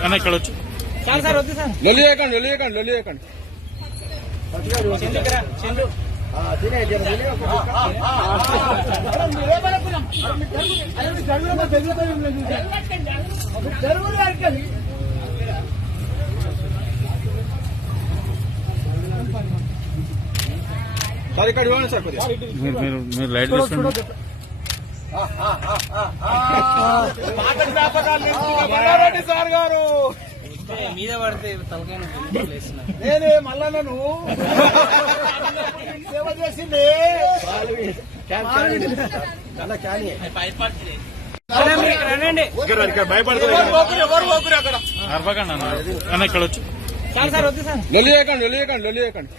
రండి ఇక్కడ వచ్చి లొల్లి చేయకండి లొల్లి చేయకండి లొల్లి చేయకండి సార్ ఇక్కడ ఇవ్వండి సార్ మీరు మీరు లైట్ తీసుకోండి మల్లారెడ్డి సార్ గారు. మీద పడితే తలకాయ నేనే మల్లన్నను. సేవ చేసింది. ఇక్కడ వచ్చి. సార్ వద్దు సార్. లొల్లి చేయకండి లొల్లి చేయకండి లొల్లి చేయకండి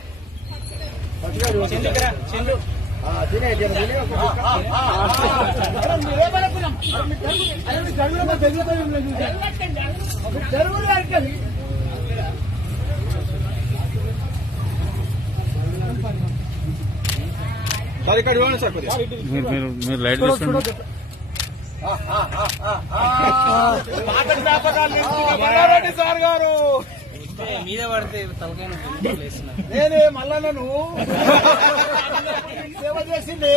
మీరు లైట్ తీసుకోండి. సార్ గారు. మీద పడితే తలకాయ నేనే మల్లన్నను. సేవ చేసింది.